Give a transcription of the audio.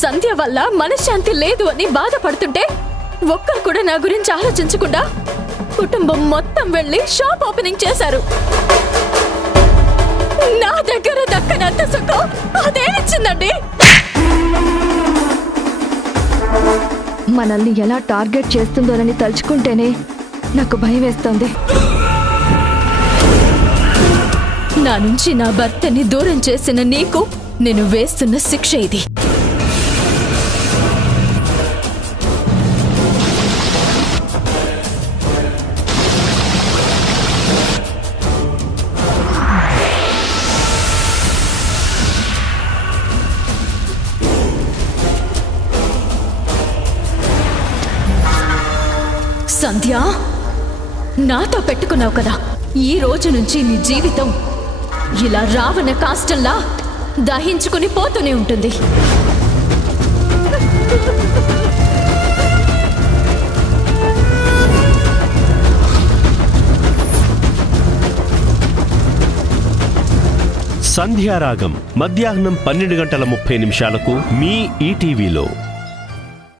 సంధ్య వల్ల మనశ్శాంతి లేదు అని బాధపడుతుంటే ఒక్కరు కూడా నా గురించి ఆలోచించకుండా కుటుంబం మొత్తం వెళ్లి షాప్ ఓపెనింగ్ చేశారు. నా దగ్గర దక్కనంత సుఖం అదేనిచ్చిందండి. మనల్ని ఎలా టార్గెట్ చేస్తుందోనని తలుచుకుంటేనే నాకు భయం వేస్తోంది. నా నుంచి నా భర్తని దూరం చేసిన నీకు నేను వేస్తున్న శిక్ష ఇది. సంధ్య, నాతో పెట్టుకున్నావు కదా, ఈ రోజు నుంచి నీ జీవితం ఇలా రావణ కాష్టంలా దహించుకుని పోతూనే ఉంటుంది. సంధ్యారాగం మధ్యాహ్నం 12:30 మీ ఈటీవీలో.